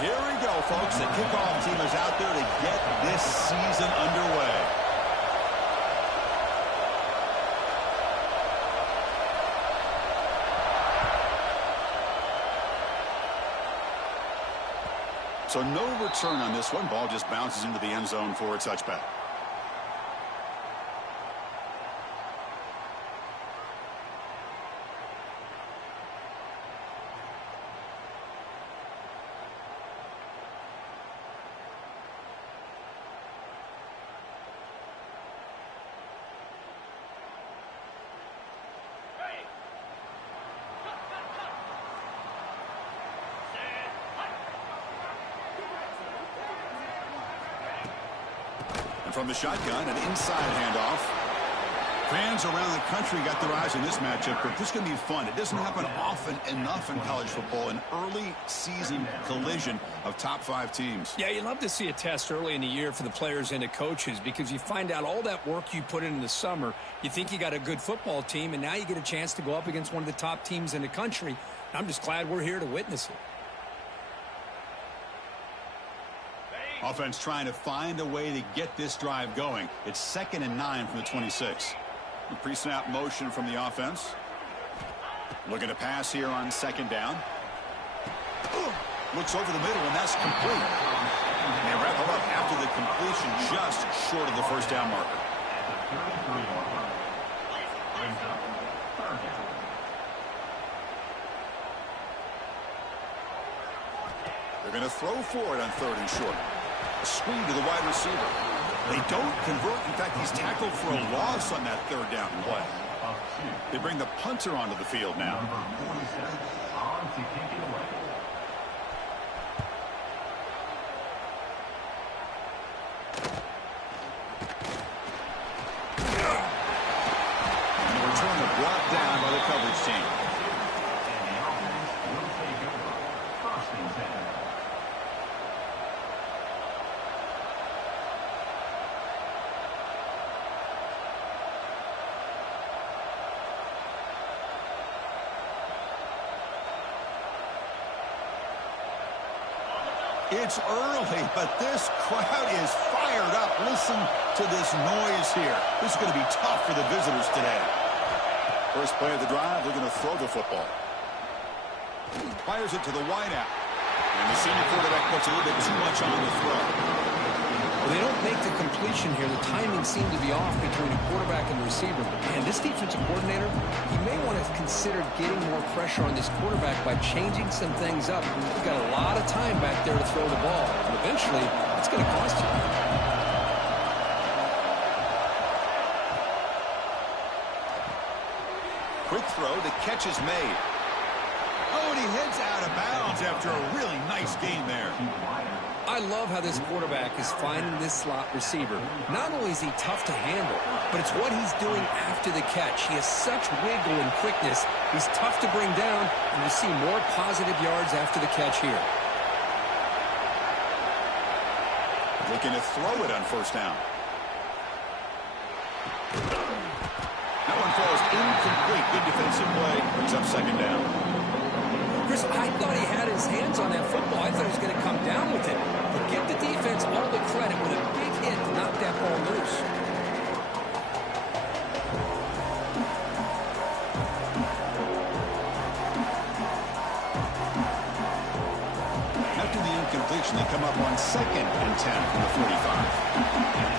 Here we go, folks. The kickoff team is out there to get this season underway. So no return on this one. Ball just bounces into the end zone for a touchback. And from the shotgun, an inside handoff. Fans around the country got their eyes on this matchup, but this is going to be fun. It doesn't happen often enough in college football, an early season collision of top 5 teams. Yeah, you love to see a test early in the year for the players and the coaches because you find out all that work you put in the summer. You think you got a good football team, and now you get a chance to go up against one of the top teams in the country. I'm just glad we're here to witness it. Offense trying to find a way to get this drive going. It's 2nd and 9 from the 26. The pre-snap motion from the offense. Looking to pass here on 2nd down. Looks over the middle, and that's complete. They wrap it up after the completion, just short of the first down marker. They're going to throw for it on 3rd and short. A screen to the wide receiver. They don't convert. In fact, he's tackled for a loss on that 3rd down play. They bring the punter onto the field now. And the return is brought down by the coverage team. It's early, but this crowd is fired up. Listen to this noise here. This is going to be tough for the visitors today. First play of the drive, they're going to throw the football. Fires it to the wideout. And the senior quarterback puts a little bit too much on the throw. Well, they don't make the completion here. The timing seemed to be off between a quarterback and the receiver. But, man, this defensive coordinator, he may want to consider getting more pressure on this quarterback by changing some things up. You've got a lot of time back there to throw the ball. And eventually, it's going to cost you. Quick throw. The catch is made. Oh, and he heads out of bounds after a really nice game there. I love how this quarterback is finding this slot receiver. Not only is he tough to handle, but it's what he's doing after the catch. He has such wiggle and quickness. He's tough to bring down, and you see more positive yards after the catch here. Looking to throw it on 1st down. That one falls incomplete. Good defensive play. Brings up 2nd down. Chris, I thought he had his hands on that football. I thought he was going to come down with it. But give the defense all the credit with a big hit to knock that ball loose. After the incompletion, they come up on 2nd and 10 from the 45.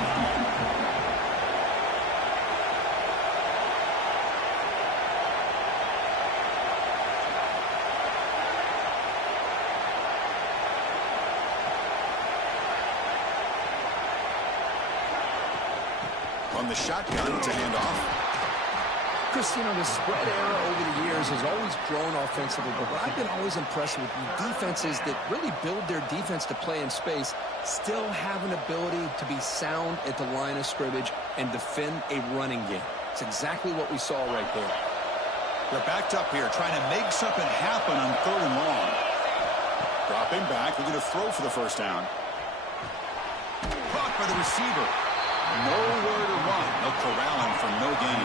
On the shotgun, it's a handoff. Chris, you know, the spread era over the years has always grown offensively, but what I've been always impressed with defenses that really build their defense to play in space still have an ability to be sound at the line of scrimmage and defend a running game. It's exactly what we saw right there. They're backed up here, trying to make something happen on 3rd and long. Dropping back, they're going to throw for the 1st down. Caught by the receiver. Nowhere to run. They'll corral him for no gain.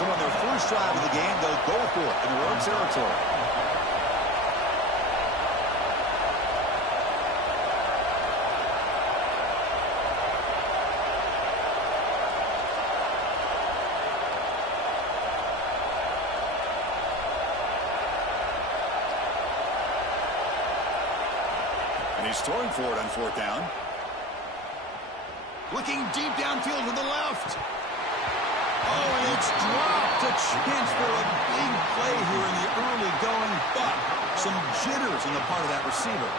So on their first drive of the game, they'll go for it in their own territory. He's throwing for it on 4th down. Looking deep downfield to the left. Oh, and it's dropped. A chance for a big play here in the early going, but some jitters on the part of that receiver.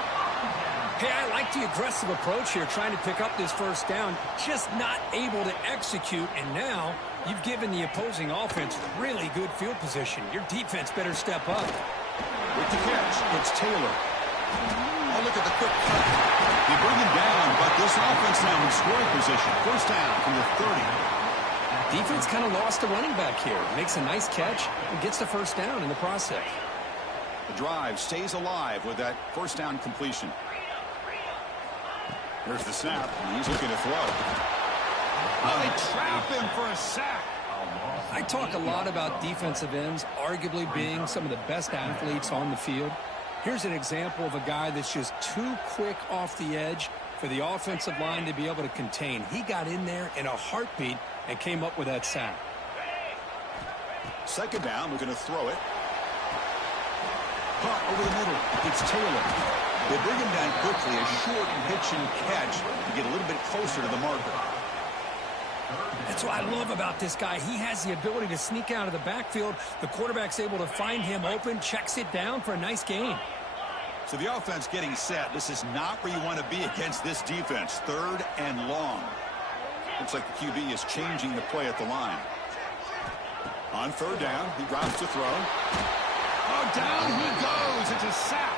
Hey, I like the aggressive approach here, trying to pick up this 1st down, just not able to execute, and now you've given the opposing offense really good field position. Your defense better step up. With the catch, it's Taylor. Oh, look at the quick cut. They bring him down, but this offense now in scoring position. 1st down from the 30. Defense kind of lost a running back here. Makes a nice catch and gets the 1st down in the process. The drive stays alive with that 1st down completion. There's the snap, and he's looking to throw. Oh, they trap him for a sack. I talk a lot about defensive ends arguably being some of the best athletes on the field. Here's an example of a guy that's just too quick off the edge for the offensive line to be able to contain. He got in there in a heartbeat and came up with that sack. 2nd down, we're going to throw it. Caught over the middle. It's Taylor. They bring him down quickly, a short pitch and catch to get a little bit closer to the marker. That's what I love about this guy. He has the ability to sneak out of the backfield. The quarterback's able to find him open, checks it down for a nice gain. So the offense getting set. This is not where you want to be against this defense. 3rd and long. Looks like the QB is changing the play at the line. On 3rd down, he drops to throw. Oh, down he goes. It's a sack.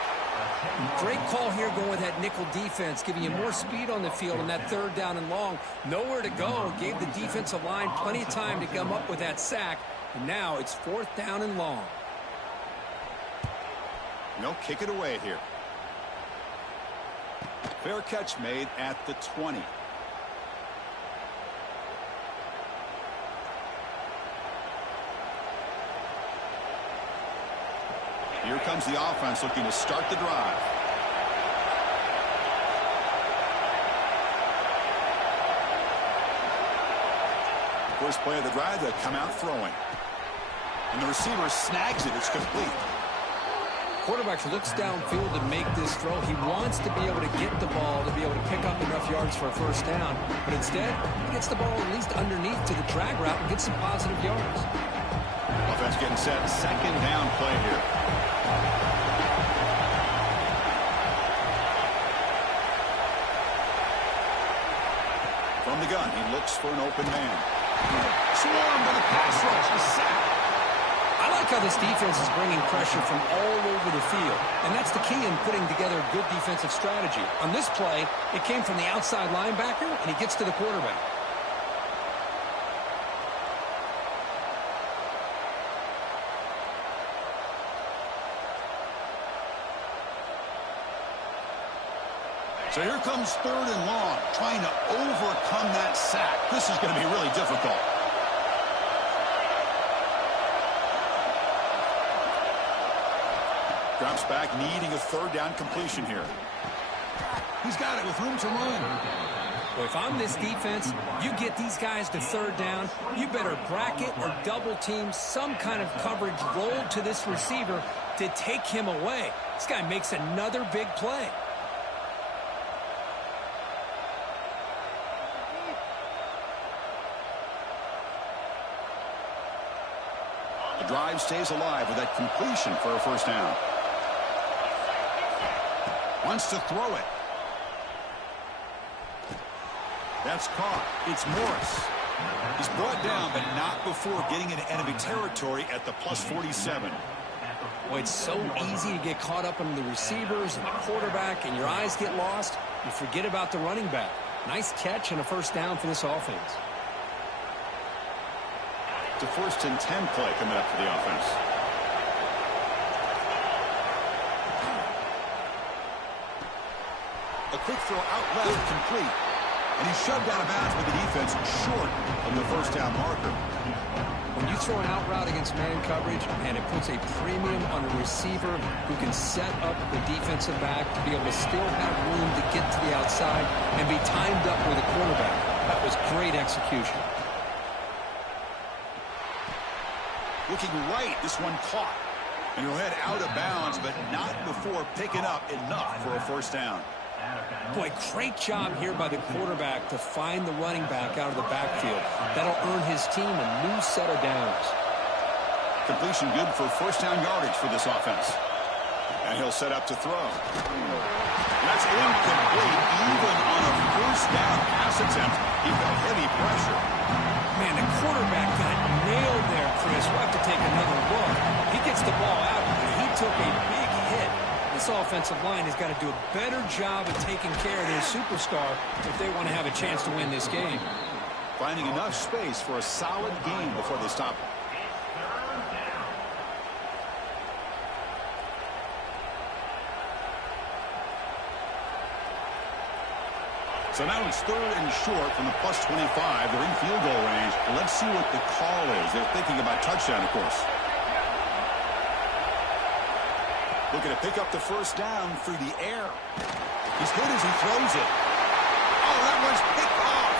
Great call here going with that nickel defense, giving you more speed on the field on that 3rd down and long. Nowhere to go. Gave the defensive line plenty of time to come up with that sack. And now it's 4th down and long. No, kick it away here. Fair catch made at the 20. Here comes the offense looking to start the drive. First play of the drive, they come out throwing. And the receiver snags it. It's complete. Quarterback looks downfield to make this throw. He wants to be able to get the ball to be able to pick up enough yards for a 1st down. But instead, he gets the ball at least underneath to the drag route and gets some positive yards. Offense getting set. 2nd down play here. From the gun, he looks for an open man. Swarmed by the pass rush. A sack. I like how this defense is bringing pressure from all over the field, and that's the key in putting together a good defensive strategy. On this play, it came from the outside linebacker, and he gets to the quarterback. So here comes 3rd and long, trying to overcome that sack. This is going to be really difficult. Drops back, needing a 3rd down completion here. He's got it with room to run. Well, if I'm this defense, you get these guys to 3rd down, you better bracket or double team some kind of coverage rolled to this receiver to take him away. This guy makes another big play. The drive stays alive with that completion for a 1st down. Wants to throw it. That's caught. It's Morris. He's brought down, but not before getting into enemy territory at the +47. Boy, it's so easy to get caught up in the receivers and the quarterback, and your eyes get lost. You forget about the running back. Nice catch and a 1st down for this offense. It's a 1st and 10 play coming up for the offense. A quick throw out left, complete. And he's shoved out of bounds with the defense short of the 1st down marker. When you throw an out route against man coverage, and it puts a premium on a receiver who can set up the defensive back to be able to still have room to get to the outside and be timed up with a quarterback. That was great execution. Looking right, this one caught. And he'll head out of bounds, but not before picking up enough for a 1st down. Boy, great job here by the quarterback to find the running back out of the backfield. That'll earn his team a new set of downs. Completion good for first down yardage for this offense. And he'll set up to throw. And that's incomplete. Even on a first down pass attempt, he felt heavy pressure. Man, the quarterback got nailed there, Chris. We'll have to take another look. He gets the ball out, but he took a big hit. This offensive line has got to do a better job of taking care of their superstar if they want to have a chance to win this game. Finding enough space for a solid game before they stop him. So now it's 3rd and short from the +25. They're in field goal range. Let's see what the call is. They're thinking about touchdown, of course. Looking to pick up the first down through the air. He's good as he throws it. Oh, that one's picked off.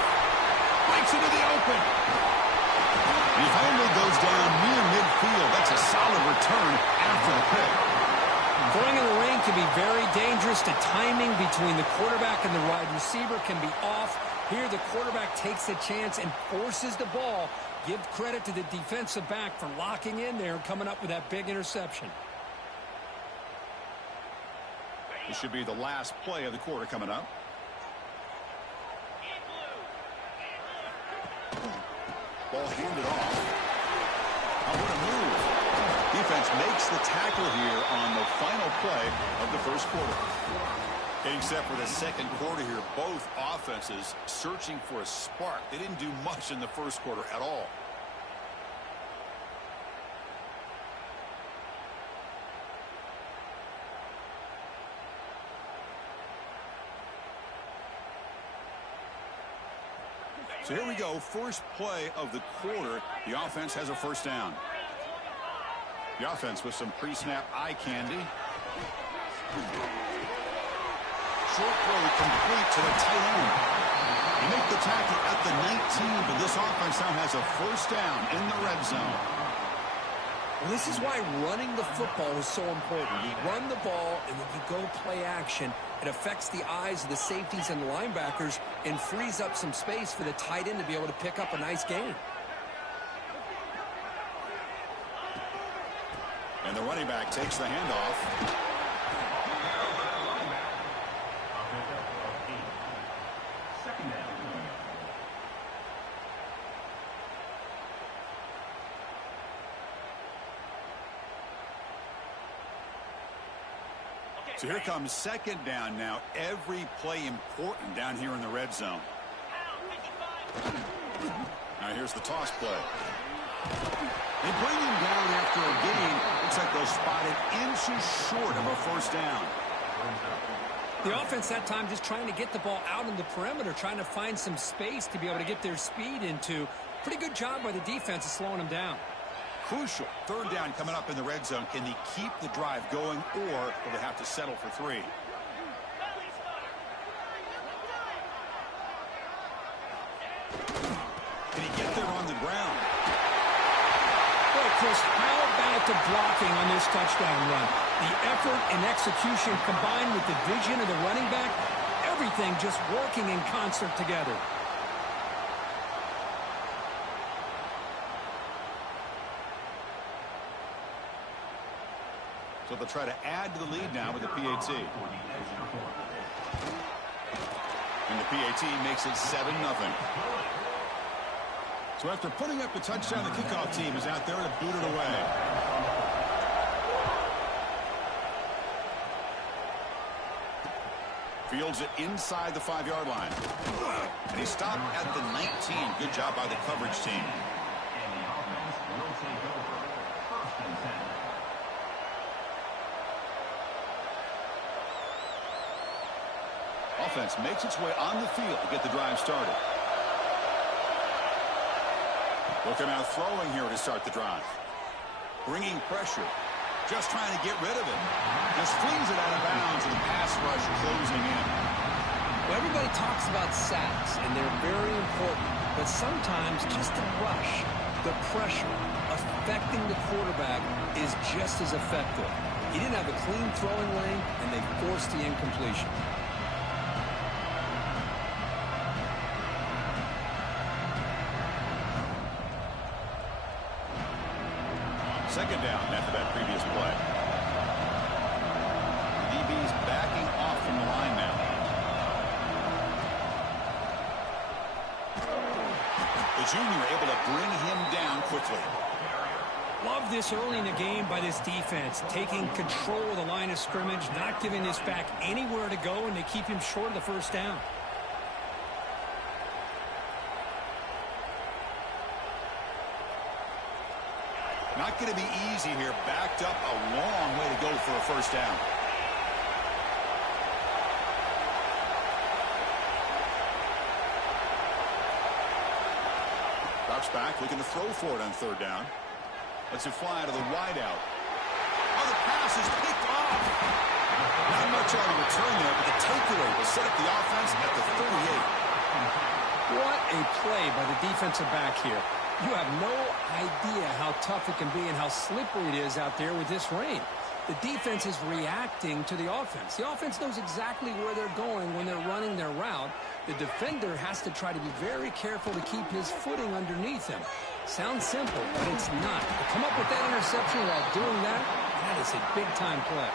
Breaks into the open. He finally goes down near midfield. That's a solid return after the pick. Throwing in the rain can be very dangerous. The timing between the quarterback and the wide receiver can be off. Here the quarterback takes a chance and forces the ball. Give credit to the defensive back for locking in there and coming up with that big interception. This should be the last play of the quarter coming up. Ball handed off. Oh, what a move. Defense makes the tackle here on the final play of the first quarter. Getting set for the second quarter here. Both offenses searching for a spark. They didn't do much in the first quarter at all. So here we go. First play of the quarter. The offense has a first down. The offense with some pre-snap eye candy. Short throw complete to the tight end. They make the tackle at the 19, but this offense now has a first down in the red zone. Well, this is why running the football is so important. You run the ball, and then you go play action. It affects the eyes of the safeties and linebackers and frees up some space for the tight end to be able to pick up a nice gain. And the running back takes the handoff. So here comes second down now. Every play important down here in the red zone. Now here's the toss play. They bring him down after a gain. Looks like they'll spot it inches short of a first down. The offense that time just trying to get the ball out on the perimeter, trying to find some space to be able to get their speed into. Pretty good job by the defense of slowing them down. Crucial. Third down coming up in the red zone. Can they keep the drive going, or will they have to settle for 3? Can he get there on the ground? Boy, Chris, how about the blocking on this touchdown run? The effort and execution combined with the vision of the running back, everything just working in concert together. So they'll try to add to the lead now with the PAT. And the PAT makes it 7-0. So after putting up the touchdown, the kickoff team is out there to boot it away. Fields it inside the 5-yard line. And he stopped at the 19. Good job by the coverage team. Offense makes its way on the field to get the drive started. Looking out throwing here to start the drive. Bringing pressure. Just trying to get rid of it. Just flings it out of bounds, and the pass rush closing in. Well, everybody talks about sacks, and they're very important. But sometimes just the rush, the pressure, affecting the quarterback is just as effective. He didn't have a clean throwing lane, and they forced the incompletion. Second down after that previous play. The DB's backing off from the line now. The junior able to bring him down quickly. Love this early in the game by this defense, taking control of the line of scrimmage, not giving this back anywhere to go, and they keep him short of the first down. Not going to be easy here. Backed up a long way to go for a first down. Drops back, looking to throw for it on third down. Lets it fly to the wideout. Oh, the pass is picked off. Not much on the return there, but the takeaway will set up the offense at the 38. What a play by the defensive back here. You have no idea how tough it can be and how slippery it is out there with this rain. The defense is reacting to the offense. The offense knows exactly where they're going when they're running their route. The defender has to try to be very careful to keep his footing underneath him. Sounds simple, but it's not. To come up with that interception without doing that, that is a big-time play.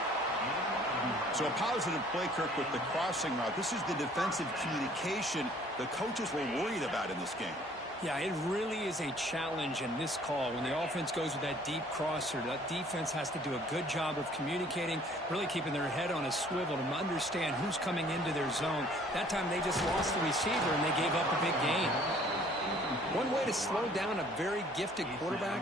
So a positive play, Kirk, with the crossing route. This is the defensive communication the coaches were worried about in this game. Yeah, it really is a challenge in this call. When the offense goes with that deep crosser, that defense has to do a good job of communicating, really keeping their head on a swivel to understand who's coming into their zone. That time they just lost the receiver and they gave up a big gain. One way to slow down a very gifted quarterback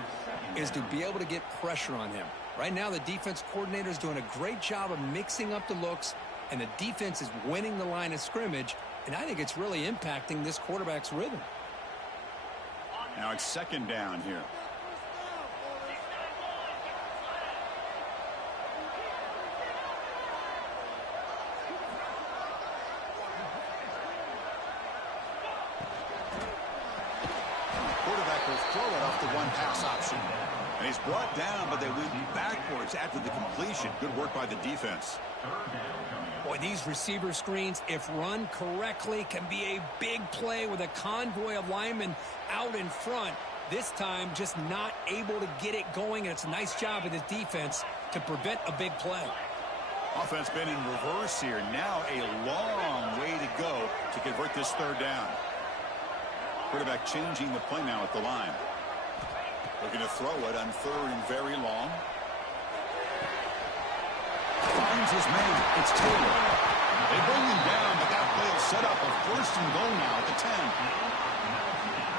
is to be able to get pressure on him. Right now, the defense coordinator is doing a great job of mixing up the looks, and the defense is winning the line of scrimmage, and I think it's really impacting this quarterback's rhythm. Now it's second down here. Quarterback will throw it off the one pass option. And he's brought down, but they went backwards after the completion. Good work by the defense. Boy, these receiver screens, if run correctly, can be a big play with a convoy of linemen out in front. This time, just not able to get it going, and it's a nice job of the defense to prevent a big play. Offense been in reverse here. Now a long way to go to convert this third down. Quarterback changing the play now at the line. Looking to throw it on third and very long. Finds his man. It's Taylor. They bring him down, but that play will set up a first and goal now at the 10.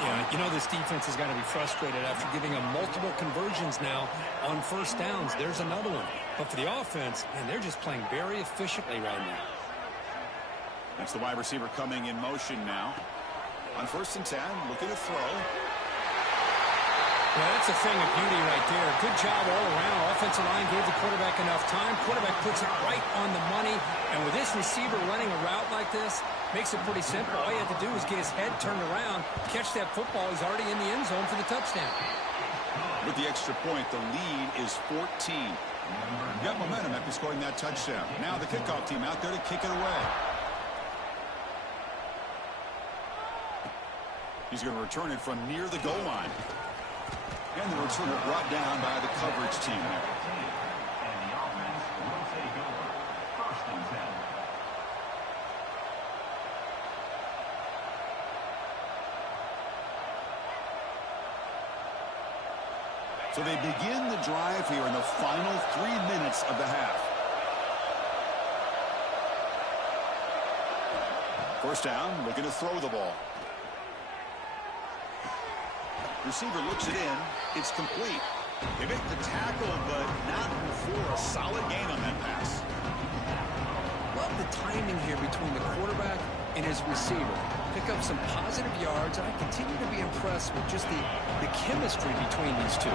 Yeah, you know this defense has got to be frustrated after giving them multiple conversions now on first downs. There's another one. But for the offense, man, they're just playing very efficiently right now. That's the wide receiver coming in motion now. On first and 10, looking to throw. Well, that's a thing of beauty right there. Good job all around. Offensive line gave the quarterback enough time. Quarterback puts it right on the money. And with this receiver running a route like this, makes it pretty simple. All you have to do is get his head turned around, catch that football. He's already in the end zone for the touchdown. With the extra point, the lead is 14. Got momentum after scoring that touchdown. Now the kickoff team out there to kick it away. He's going to return it from near the goal line. And the returner brought down by the coverage team there. So they begin the drive here in the final 3 minutes of the half. First down, looking to throw the ball. Receiver looks it in. It's complete. They make the tackle, but not before a solid gain on that pass. Love the timing here between the quarterback and his receiver. Pick up some positive yards, and I continue to be impressed with just the chemistry between these two.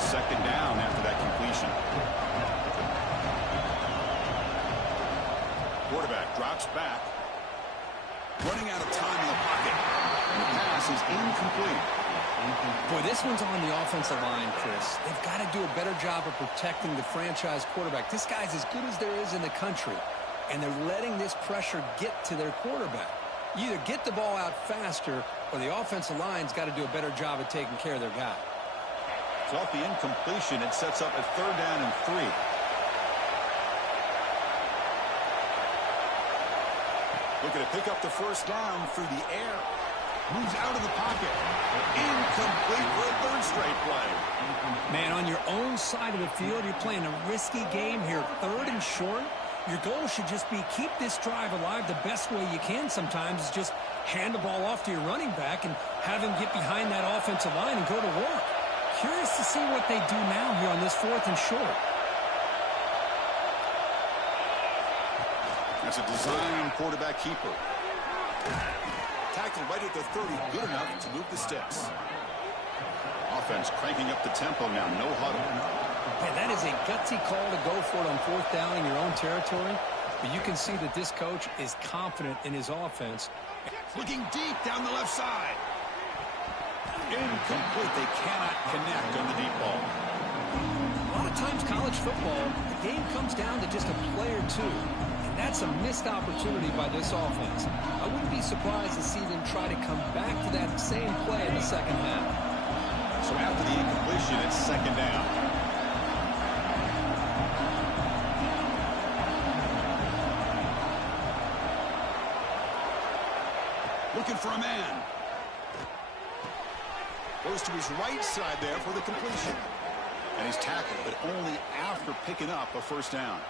Second down after that completion. Quarterback drops back. Running out of time in the pocket. And the pass is incomplete. Boy, this one's on the offensive line, Chris. They've got to do a better job of protecting the franchise quarterback. This guy's as good as there is in the country, and they're letting this pressure get to their quarterback. You either get the ball out faster, or the offensive line's got to do a better job of taking care of their guy. So off the incompletion, it sets up a 3rd down and 3. Looking to pick up the 1st down through the air. Moves out of the pocket. Incomplete for a 3rd straight play. Man, on your own side of the field, you're playing a risky game here. 3rd and short. Your goal should just be keep this drive alive the best way you can sometimes is just hand the ball off to your running back and have him get behind that offensive line and go to work. Curious to see what they do now here on this 4th and short. That's a design quarterback keeper. Tackled right at the 30, good enough to move the sticks. Offense cranking up the tempo now, no huddle. Man, that is a gutsy call to go for it on 4th down in your own territory. But you can see that this coach is confident in his offense. Looking deep down the left side. Incomplete. They cannot connect on the deep ball. A lot of times college football, the game comes down to just a play or two. And that's a missed opportunity by this offense. I wouldn't be surprised to see them try to come back to that same play in the 2nd half. So after the incompletion, it's 2nd down. Looking for a man. Goes to his right side there for the completion. And he's tackled, but only after picking up a 1st down.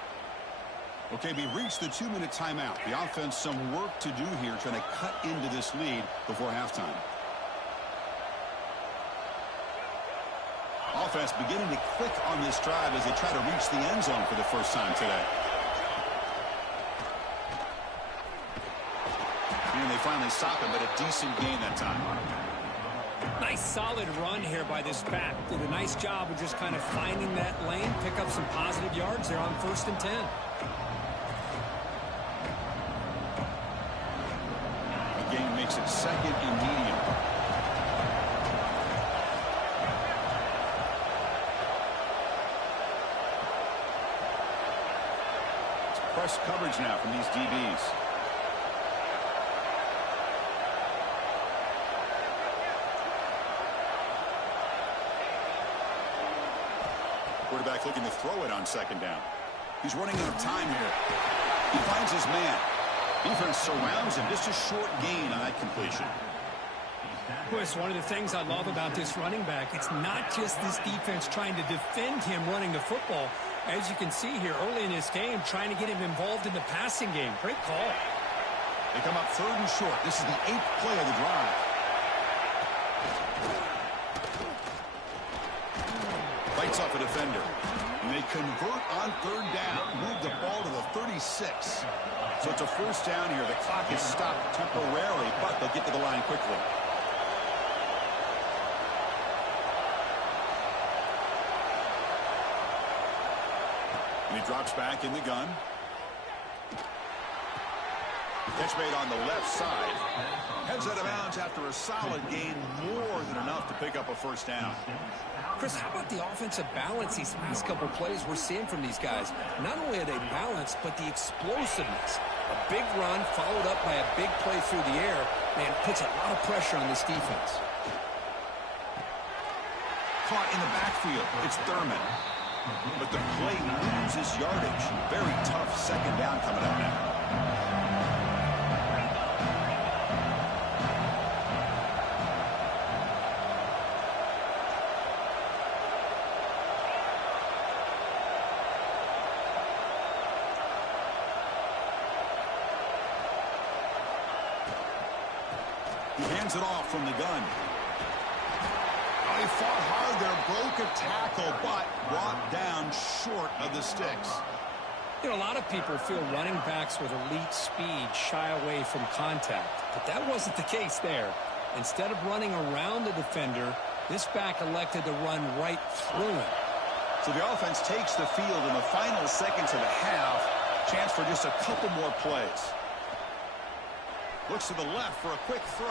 Okay, we reached the 2-minute timeout. The offense some work to do here, trying to cut into this lead before halftime. Offense beginning to click on this drive as they try to reach the end zone for the first time today. And they finally stop him, but a decent gain that time. Nice solid run here by this back. Did a nice job of just kind of finding that lane, pick up some positive yards there on 1st and 10. The game makes it 2nd and medium. It's press coverage now from these DBs. Quarterback looking to throw it on 2nd down. He's running out of time here. He finds his man. Defense surrounds him. Just a short gain on that completion. Well, it's one of the things I love about this running back. It's not just this defense trying to defend him running the football. As you can see here early in this game, trying to get him involved in the passing game. Great call. They come up 3rd and short. This is the 8th play of the drive. Fights off a defender. And they convert on 3rd down. Move the ball to the 36. So it's a 1st down here. The clock is stopped temporarily, but they'll get to the line quickly. And he drops back in the gun. Catch made on the left side. Heads out of bounds after a solid gain, more than enough to pick up a 1st down. Chris, how about the offensive balance these last couple plays we're seeing from these guys? Not only are they balanced, but the explosiveness. A big run followed up by a big play through the air. Man, puts a lot of pressure on this defense. Caught in the backfield. It's Thurman. But the play loses yardage. Very tough 2nd down coming up now. He hands it off from the gun. Oh, he fought hard there, broke a tackle, but brought down short of the sticks. You know, a lot of people feel running backs with elite speed shy away from contact, but that wasn't the case there. Instead of running around the defender, this back elected to run right through him. So the offense takes the field in the final seconds of the half. Chance for just a couple more plays. Looks to the left for a quick throw.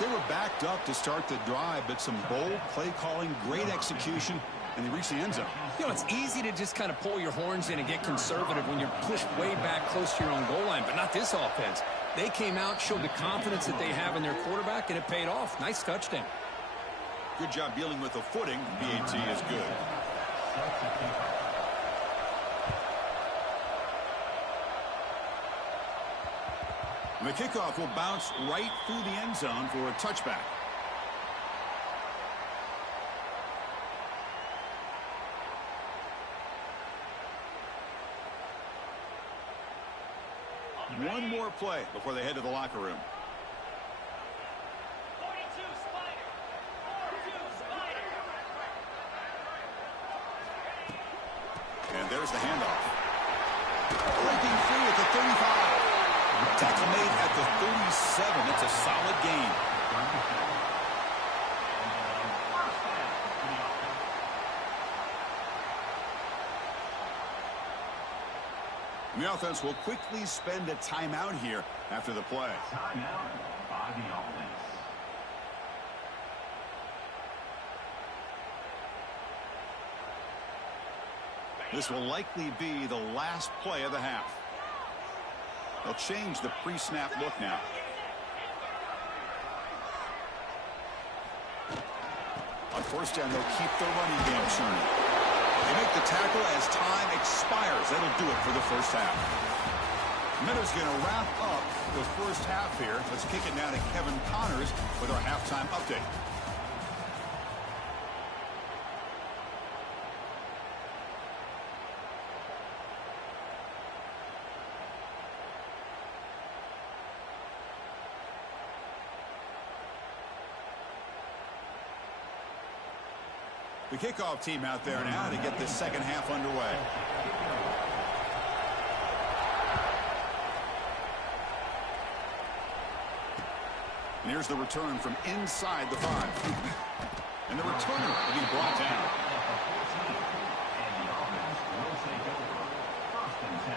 They were backed up to start the drive, but some bold play calling, great execution, and they reach the end zone. You know, it's easy to just kind of pull your horns in and get conservative when you're pushed way back close to your own goal line, but not this offense. They came out, showed the confidence that they have in their quarterback, and it paid off. Nice touchdown. Good job dealing with the footing. BAT is good. And the kickoff will bounce right through the end zone for a touchback. One more play before they head to the locker room. And there's the handoff. Breaking free at the 35. Tackle made at the 37. It's a solid gain. The offense will quickly spend a timeout here after the play. Timeout by the offense. This will likely be the last play of the half. They'll change the pre-snap look now. On first down, they'll keep the running game churning. They make the tackle as time expires. That'll do it for the first half. Miller's going to wrap up the first half here. Let's kick it now to Kevin Connors with our halftime update. The kickoff team out there now to get this second half underway. And here's the return from inside the 5. And the returner will be brought down. And the offense will take over. 1st and 10.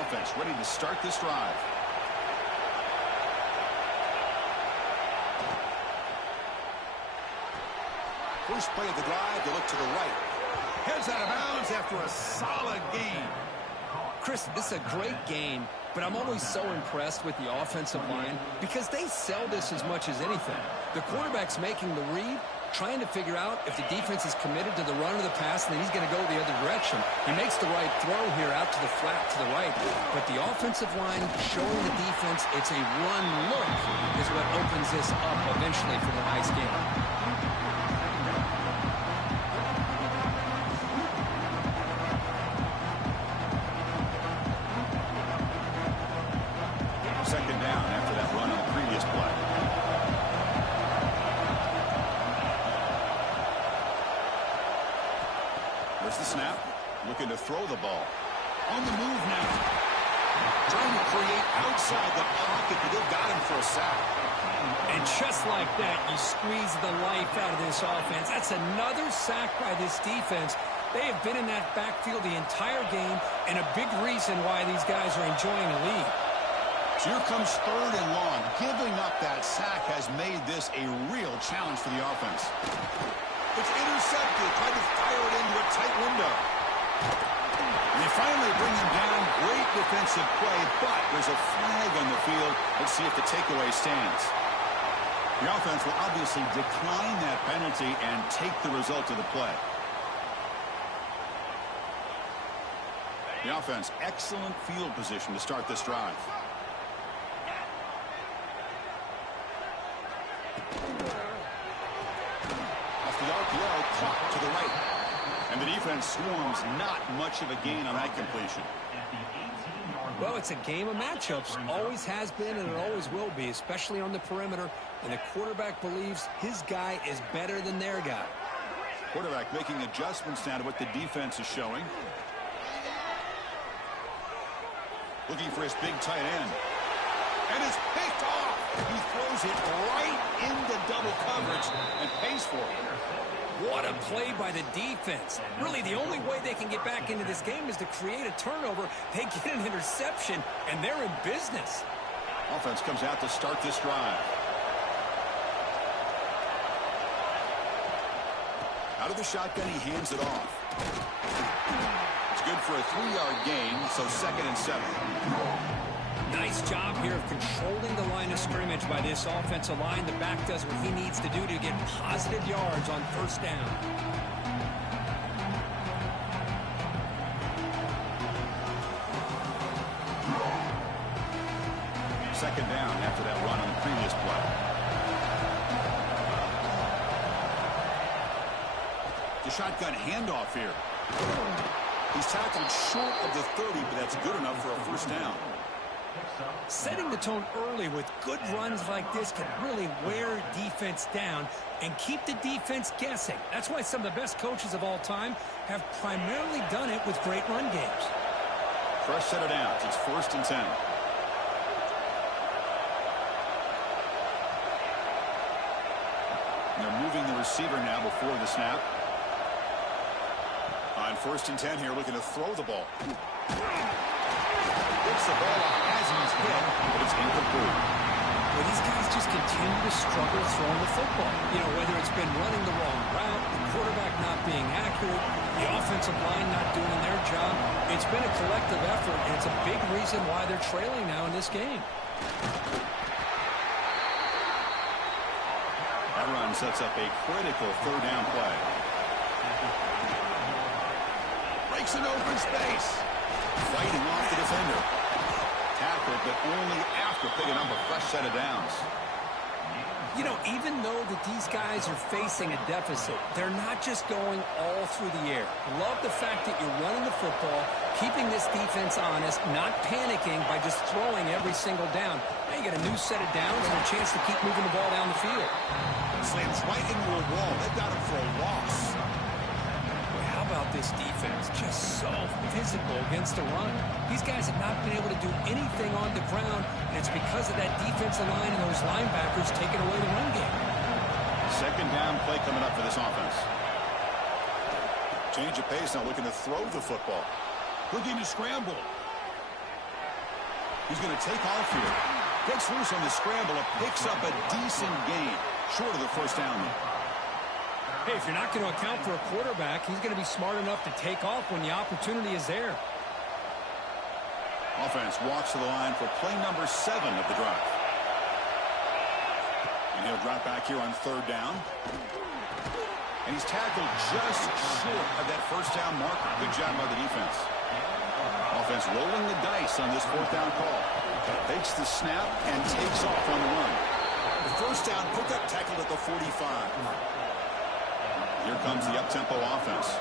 Offense ready to start this drive. First play of the drive, they look to the right. Heads out of bounds after a solid gain. Chris, this is a great game, but I'm always so impressed with the offensive line because they sell this as much as anything. The quarterback's making the read, trying to figure out if the defense is committed to the run or the pass, and then he's going to go the other direction. He makes the right throw here out to the flat to the right, but the offensive line showing the defense it's a run look is what opens this up eventually for the nice game. Second down after that run on the previous play. There's the snap. Looking to throw the ball. On the move now. Trying to create outside the pocket, but they've got him for a sack. And just like that, you squeeze the life out of this offense. That's another sack by this defense. They have been in that backfield the entire game, and a big reason why these guys are enjoying the lead. So here comes 3rd and long. Giving up that sack has made this a real challenge for the offense. It's intercepted. Tried to fire it into a tight window. And they finally bring him down. Great defensive play, but there's a flag on the field. Let's see if the takeaway stands. The offense will obviously decline that penalty and take the result of the play. The offense, excellent field position to start this drive. Off the RPO, caught to the right. And the defense swarms, not much of a gain on that completion. Well, it's a game of matchups. Always has been and it always will be, especially on the perimeter. And the quarterback believes his guy is better than their guy. Quarterback making adjustments now to what the defense is showing. Looking for his big tight end. And it's picked off. He throws it right into double coverage and pays for it. What a play by the defense. Really, the only way they can get back into this game is to create a turnover. They get an interception, and they're in business. Offense comes out to start this drive. Out of the shotgun, he hands it off. It's good for a 3-yard gain, so 2nd and 7. Nice job here of controlling the line of scrimmage by this offensive line. The back does what he needs to do to get positive yards on 1st down. Second down after that run on the previous play. The shotgun handoff here. He's tackled short of the 30, but that's good enough for a 1st down. Setting the tone early with good runs like this can really wear defense down and keep the defense guessing. That's why some of the best coaches of all time have primarily done it with great run games. Fresh set of downs. It's 1st and 10. And they're moving the receiver now before the snap. On 1st and 10 here, looking to throw the ball. Gets the ball off as he's hit, but it's incomplete. Well, these guys just continue to struggle throwing the football. You know, whether it's been running the wrong route, the quarterback not being accurate, the offensive line not doing their job. It's been a collective effort, and it's a big reason why they're trailing now in this game. That run sets up a critical 3rd down play. Breaks an open space. Fighting off the defender. Tackled, but only after picking up a fresh set of downs. You know, even though that these guys are facing a deficit, they're not just going all through the air. Love the fact that you're running the football, keeping this defense honest, not panicking by just throwing every single down. Now you got a new set of downs and a chance to keep moving the ball down the field. Slams right into a wall. They've got him for a loss. How about this defense? Just so physical against the run. These guys have not been able to do anything on the ground, and it's because of that defensive line and those linebackers taking away the run game. 2nd down play coming up for this offense. Change of pace now, looking to throw the football. Looking to scramble. He's going to take off here. Gets loose on the scramble and picks up a decent gain. Short of the 1st down. Hey, if you're not going to account for a quarterback, he's going to be smart enough to take off when the opportunity is there. Offense walks to the line for play number 7 of the drive. And he'll drop back here on 3rd down. And he's tackled just short of that 1st down marker. Good job by the defense. Offense rolling the dice on this 4th down call. Takes the snap and takes off on the run. The 1st down pickup tackled at the 45. Here comes the up-tempo offense.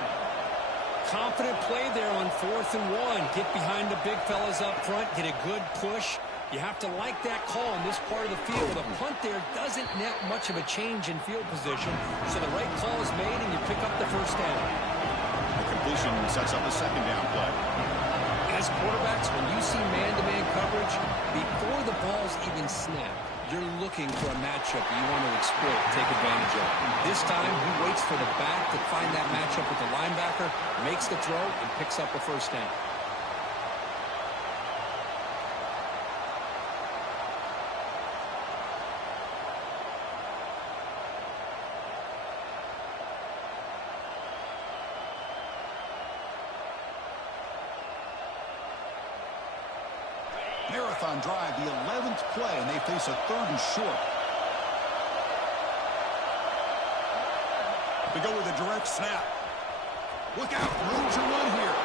Confident play there on 4th and 1. Get behind the big fellas up front. Get a good push. You have to like that call in this part of the field. A punt there doesn't net much of a change in field position. So the right call is made, and you pick up the 1st down. The completion sets up a 2nd down play. As quarterbacks, when you see man-to-man coverage, before the ball's even snapped, you're looking for a matchup you want to exploit, take advantage of. This time, he waits for the back to find that matchup with the linebacker, makes the throw, and picks up the 1st down. Marathon drive, the 11th play, and they face a 3rd and short. They go with a direct snap. Look out, room to run here.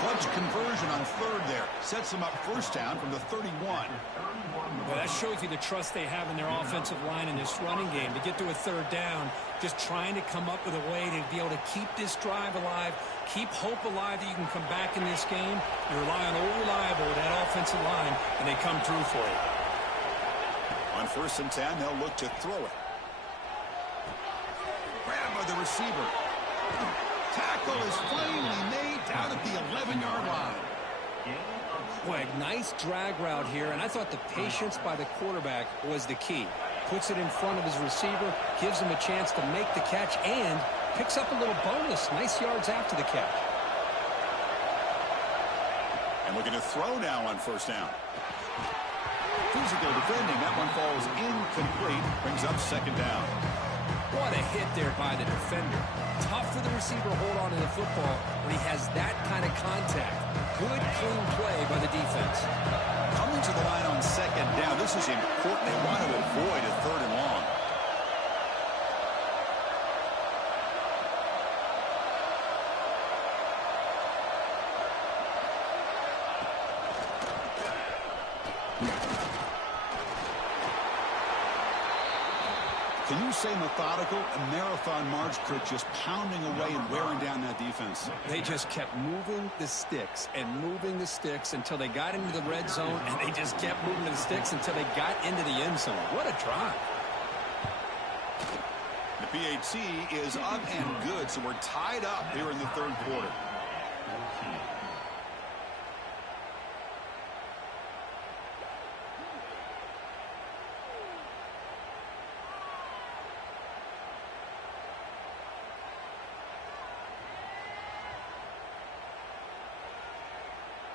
Clutch conversion on 3rd there. Sets them up 1st down from the 31. Well, that shows you the trust they have in their offensive line in this running game. To get to a 3rd down, just trying to come up with a way to be able to keep this drive alive, keep hope alive that you can come back in this game. You rely on old reliable, that offensive line, and they come through for you. On 1st and 10, they'll look to throw it. Grab by the receiver. Tackle is finally made down at the 11-yard line. Boy, a nice drag route here, and I thought the patience by the quarterback was the key. Puts it in front of his receiver, gives him a chance to make the catch, and picks up a little bonus. Nice yards after the catch. And looking to throw now on 1st down. Physical defending. That one falls incomplete. Brings up 2nd down. What a hit there by the defender. Tough for the receiver to hold on to the football when he has that kind of contact. Good, clean play by the defense. Coming to the line on second down, this is important. They want to avoid a third and long. Can you say methodical? A marathon march, Kurt, just pounding away and wearing down that defense. They just kept moving the sticks and moving the sticks until they got into the red zone, and they just kept moving the sticks until they got into the end zone. What a drive. The PAT is up and good, so we're tied up here in the third quarter.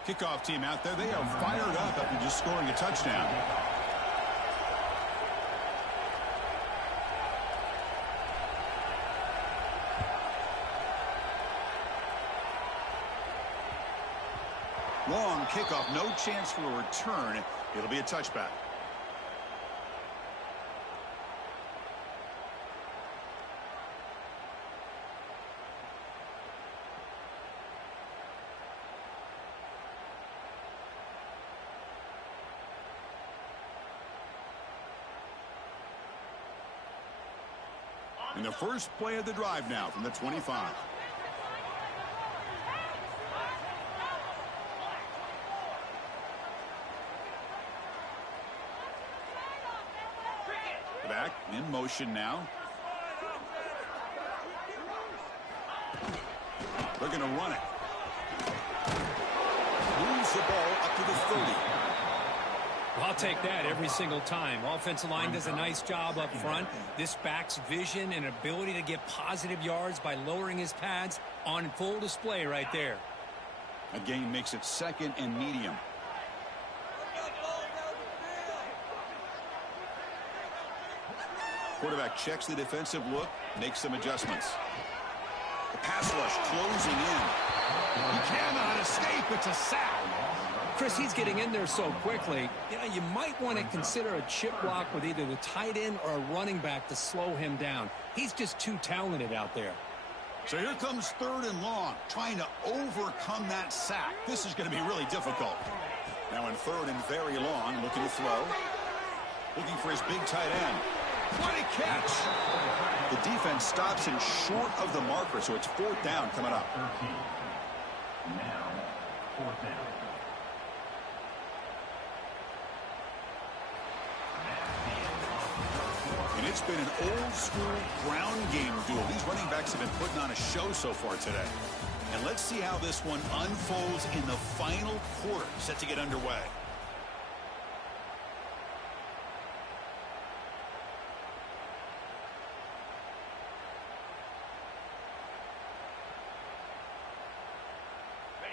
Kickoff team out there. They are fired up after just scoring a touchdown. Long kickoff. No chance for a return. It'll be a touchback. And the first play of the drive now from the 25. Back in motion now. They're going to run it. Moves the ball up to the 30. Well, I'll take that every single time. Offensive line does a nice job up front. This back's vision and ability to get positive yards by lowering his pads on full display right there. A gain makes it second and medium. Quarterback checks the defensive look, makes some adjustments. The pass rush closing in. He cannot escape. It's a sack. Chris, he's getting in there so quickly. You know, you might want to consider a chip block with either the tight end or a running back to slow him down. He's just too talented out there. So here comes third and long, trying to overcome that sack. This is going to be really difficult. Now in third and very long, looking to throw. Looking for his big tight end. What a catch! The defense stops him short of the marker, so it's fourth down coming up. Now, fourth down. And it's been an old-school ground game duel. These running backs have been putting on a show so far today. And let's see how this one unfolds in the final quarter, set to get underway.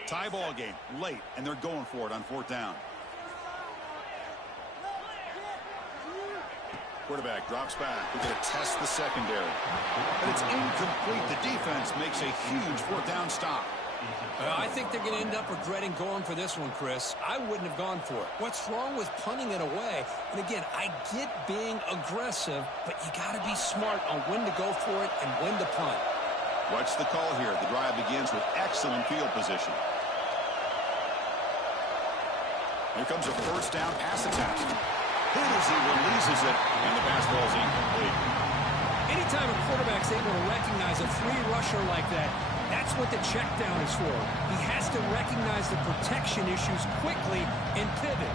Tie ball game, late, and they're going for it on fourth down. Quarterback drops back. We're going to test the secondary. But it's incomplete. The defense makes a huge fourth down stop. I think they're going to end up regretting going for this one, Chris. I wouldn't have gone for it. What's wrong with punting it away? And again, I get being aggressive, but you got to be smart on when to go for it and when to punt. Watch the call here. The drive begins with excellent field position. Here comes a first down pass attempt. Hit as he releases it, and the pass ball is incomplete. Anytime a quarterback's able to recognize a free rusher like that, that's what the check down is for. He has to recognize the protection issues quickly and pivot.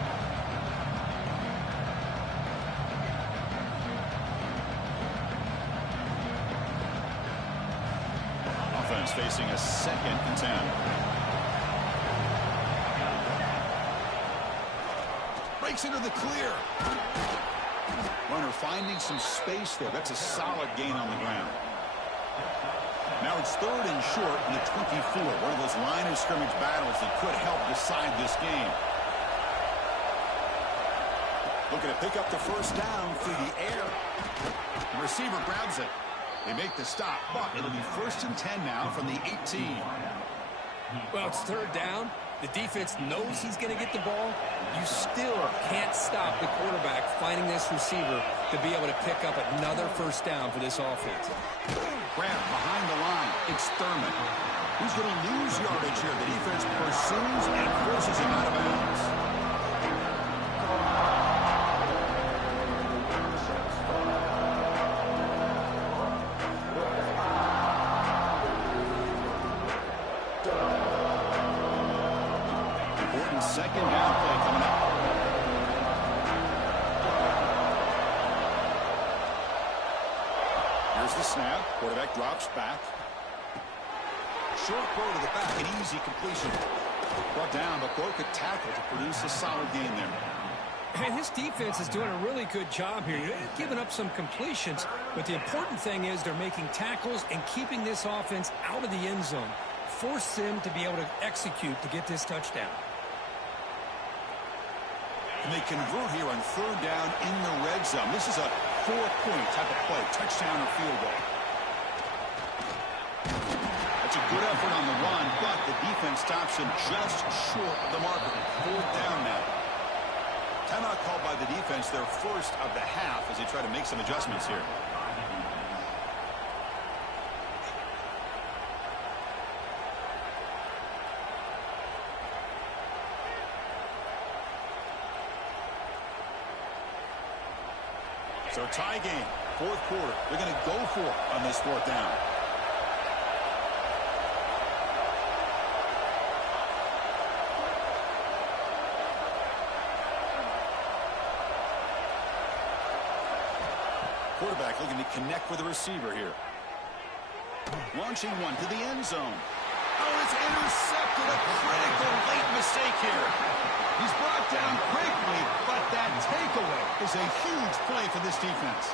Offense facing a second and 10. Breaks into the clear. Runner finding some space there. That's a solid gain on the ground. Now it's third and short in the 24. One of those line of scrimmage battles that could help decide this game. Looking to pick up the first down through the air. The receiver grabs it. They make the stop, but it'll be 1st and 10 now from the 18. Well, it's 3rd down. The defense knows he's going to get the ball. You still can't stop the quarterback finding this receiver to be able to pick up another 1st down for this offense. Grab behind the line. It's Thurman. He's going to lose yardage here. The defense pursues and forces him out of bounds. Important 2nd down play coming up. Here's the snap. Quarterback drops back. Short throw to the back, an easy completion. Brought down, but broke a tackle to produce a solid gain there. And his defense is doing a really good job here. They're giving up some completions, but the important thing is they're making tackles and keeping this offense out of the end zone. Force them to be able to execute to get this touchdown. And they convert here on 3rd down in the red zone. This is a 4-point type of play, touchdown or field goal. That's a good effort on the run, but the defense stops him just short of the marker. 4th down now. Timeout called by the defense, their 1st of the half as they try to make some adjustments here. So tie game, 4th quarter. They're going to go for it on this 4th down. Quarterback looking to connect with the receiver here. Launching one to the end zone. Oh, it's intercepted. A critical late mistake here. He's brought down quickly, but that takeaway is a huge play for this defense.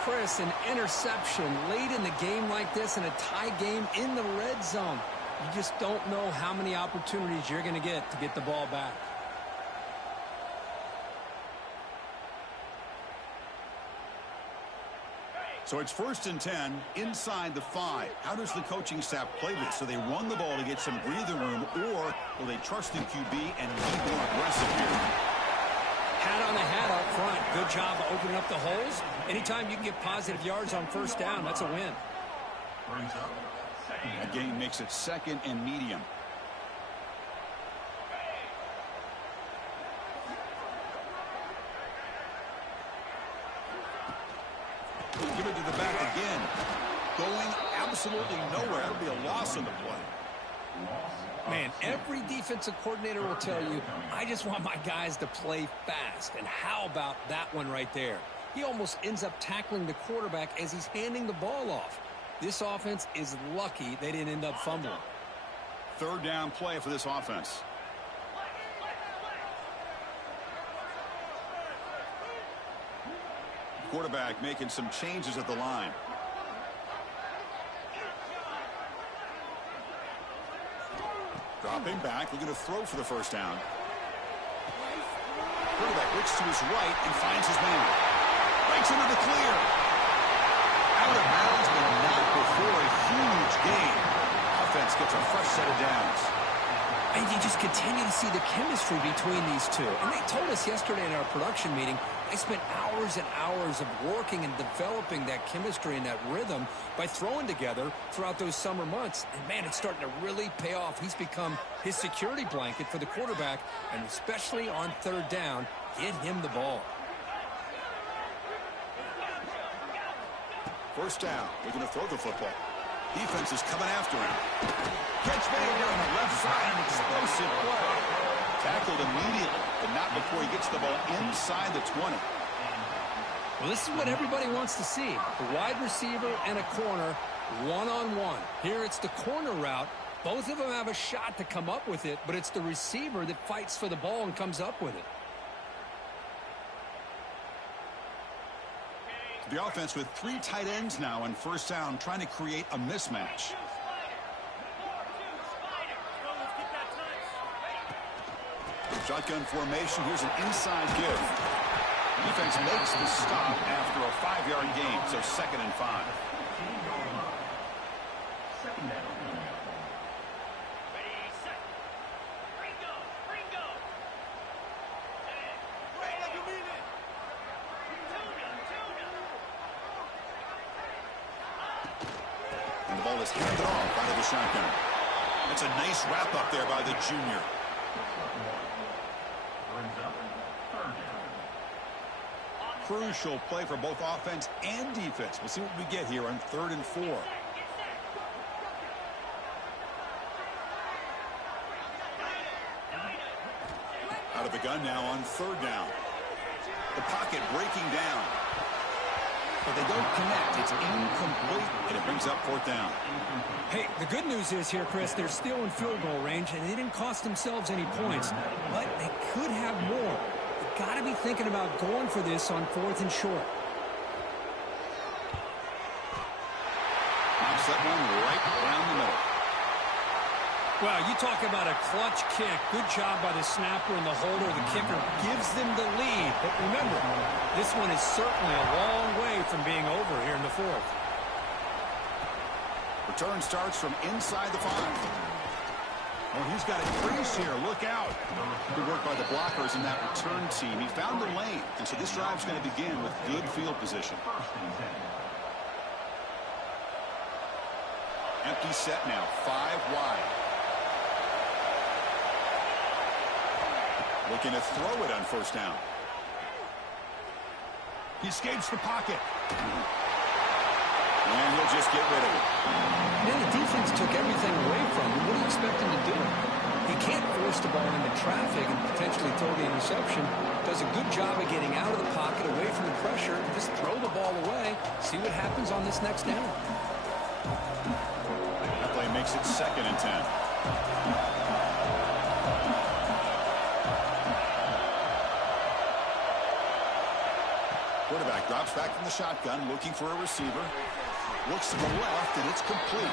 Chris, an interception late in the game like this in a tie game in the red zone. You just don't know how many opportunities you're going to get the ball back. So it's 1st and 10 inside the 5. How does the coaching staff play this? So they run the ball to get some breathing room, or will they trust the QB and be more aggressive here? Hat on the hat up front. Good job of opening up the holes. Anytime you can get positive yards on 1st down, that's a win. That gain makes it 2nd and medium. Give it to the back again. Going absolutely nowhere. That'll be a loss on the play. Man, every defensive coordinator will tell you, I just want my guys to play fast. And how about that one right there? He almost ends up tackling the quarterback as he's handing the ball off. This offense is lucky they didn't end up fumbling. 3rd down play for this offense. Quarterback making some changes at the line. Dropping back, looking to throw for the 1st down. Quarterback looks to his right and finds his man. Breaks into the clear. Out of bounds, but not before a huge gain. Offense gets a fresh set of downs. And you just continue to see the chemistry between these two. And they told us yesterday in our production meeting, they spent hours and hours of working and developing that chemistry and that rhythm by throwing together throughout those summer months. And, man, it's starting to really pay off. He's become his security blanket for the quarterback, and especially on 3rd down, get him the ball. 1st down. They're going to throw the football. Defense is coming after him. Catch made down the left side. An explosive play. Tackled immediately, but not before he gets the ball inside the 20. Well, this is what everybody wants to see. A wide receiver and a corner, one-on-one. Here it's the corner route. Both of them have a shot to come up with it, but it's the receiver that fights for the ball and comes up with it. The offense with 3 tight ends now on 1st down, trying to create a mismatch. Shotgun formation. Here's an inside give. Defense makes the stop after a 5-yard gain, so 2nd and 5. 15-yard line. Second down. And the ball is handed off out of the shotgun. That's a nice wrap up there by the junior. Brings up third down. Crucial play for both offense and defense. We'll see what we get here on 3rd and 4. Out of the gun now on 3rd down. The pocket breaking down. But they don't connect. It's incomplete, and it brings up 4th down. Hey, the good news is here, Chris, they're still in field goal range, and they didn't cost themselves any points. But they could have more. They've got to be thinking about going for this on 4th and short. Pops that one right down the middle. Well, you talk about a clutch kick. Good job by the snapper and the holder. The kicker gives them the lead. But remember, this one is certainly a long way from being over here in the 4th. Return starts from inside the 5. Oh, he's got a crease here. Look out. Good work by the blockers in that return team. He found the lane, and so this drive's going to begin with good field position. Empty set now, 5 wide. Looking to throw it on 1st down. He escapes the pocket. And he'll just get rid of it. Man, the defense took everything away from him. What do you expect him to do? He can't force the ball into traffic and potentially throw the interception. Does a good job of getting out of the pocket, away from the pressure, and just throw the ball away. See what happens on this next down. That play makes it 2nd and 10. Quarterback drops back from the shotgun, looking for a receiver. Looks to the left, and it's complete.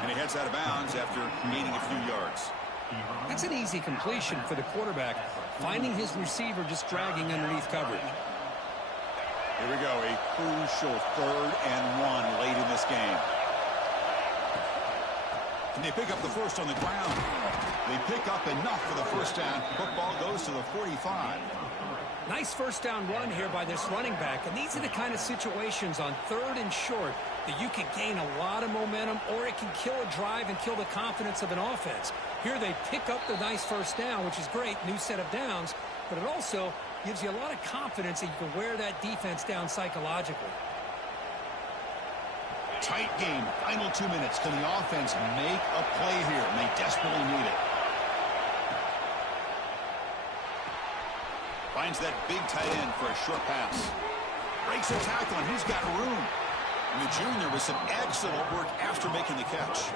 And he heads out of bounds after gaining a few yards. That's an easy completion for the quarterback, finding his receiver just dragging underneath coverage. Here we go, a crucial 3rd and 1 late in this game. Can they pick up the first on the ground? They pick up enough for the 1st down. Football goes to the 45. Nice 1st down run here by this running back, and these are the kind of situations on 3rd and short that you can gain a lot of momentum, or it can kill a drive and kill the confidence of an offense. Here they pick up the nice 1st down, which is great, new set of downs, but it also gives you a lot of confidence that you can wear that defense down psychologically. Tight game, final 2 minutes. Can the offense make a play here? And they desperately need it. Finds that big tight end for a short pass. Breaks a tackle, and he's got room. And the junior with some excellent work after making the catch.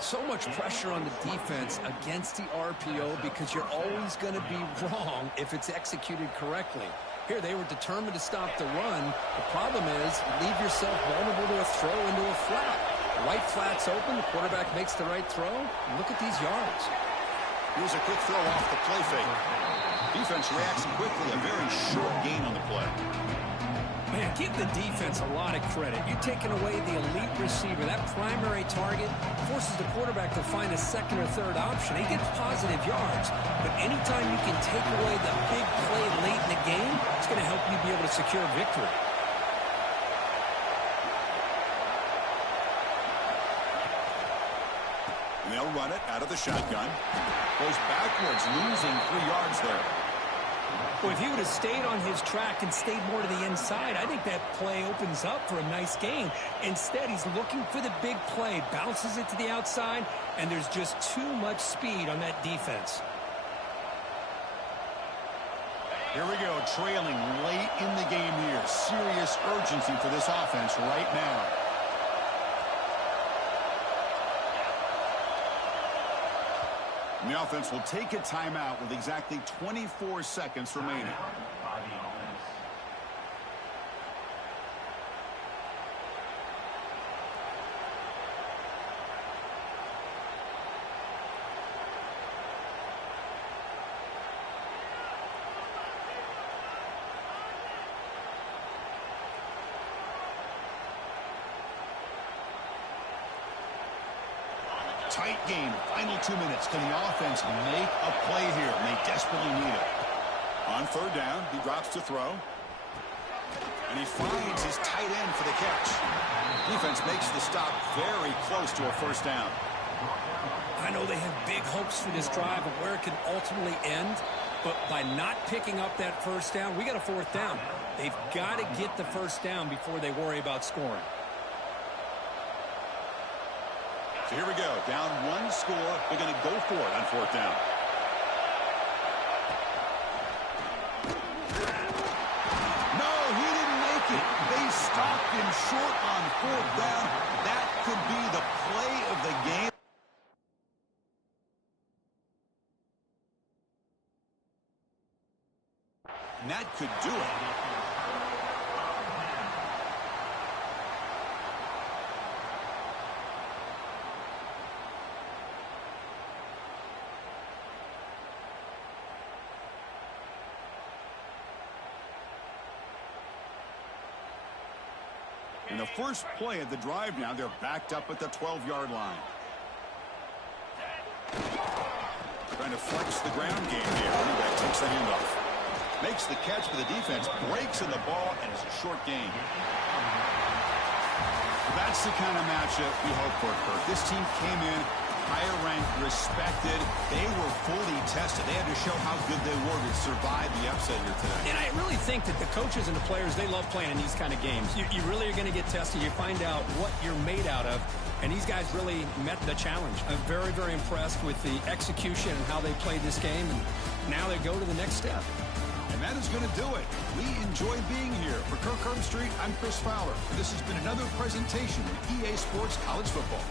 So much pressure on the defense against the RPO because you're always going to be wrong if it's executed correctly. Here, they were determined to stop the run. The problem is, leave yourself vulnerable to a throw into a flat. The right flat's open, the quarterback makes the right throw. Look at these yards. Here's a quick throw off the play fake. Defense reacts quickly, a very short gain on the play. Man, give the defense a lot of credit. You're taking away the elite receiver. That primary target forces the quarterback to find a 2nd or 3rd option. He gets positive yards, but anytime you can take away the big play late in the game, it's going to help you be able to secure victory. And they'll run it out of the shotgun. Goes backwards, losing 3 yards there. Well, if he would have stayed on his track and stayed more to the inside, I think that play opens up for a nice gain. Instead, he's looking for the big play, bounces it to the outside, and there's just too much speed on that defense. Here we go, trailing late in the game here. Serious urgency for this offense right now. And the offense will take a timeout with exactly 24 seconds remaining. tight game. Final 2 minutes. Can the offense make a play here? And they desperately need it. On third down, he drops to throw. And he finds his tight end for the catch. Defense makes the stop very close to a first down. I know they have big hopes for this drive of where it can ultimately end, but by not picking up that first down, we got a fourth down. They've got to get the first down before they worry about scoring. So here we go. Down one score. They're going to go for it on fourth down. No, he didn't make it. They stopped him short on fourth down. That could be the play of the game. And that could do it. In the first play of the drive now, they're backed up at the 12-yard line. Trying to flex the ground game here. Running back takes the handoff. Makes the catch for the defense. Breaks in the ball, and it's a short gain. That's the kind of matchup we hope for, Kirk. This team came in higher ranked, respected. They were fully tested. They had to show how good they were to survive the upset here today. And I really think that the coaches and the players, they love playing in these kind of games. You really are going to get tested. You find out what you're made out of. And these guys really met the challenge. I'm very, very impressed with the execution and how they played this game. And now they go to the next step. And that is going to do it. We enjoy being here. For Kirk Herbstreit, I'm Chris Fowler. And this has been another presentation of EA Sports College Football.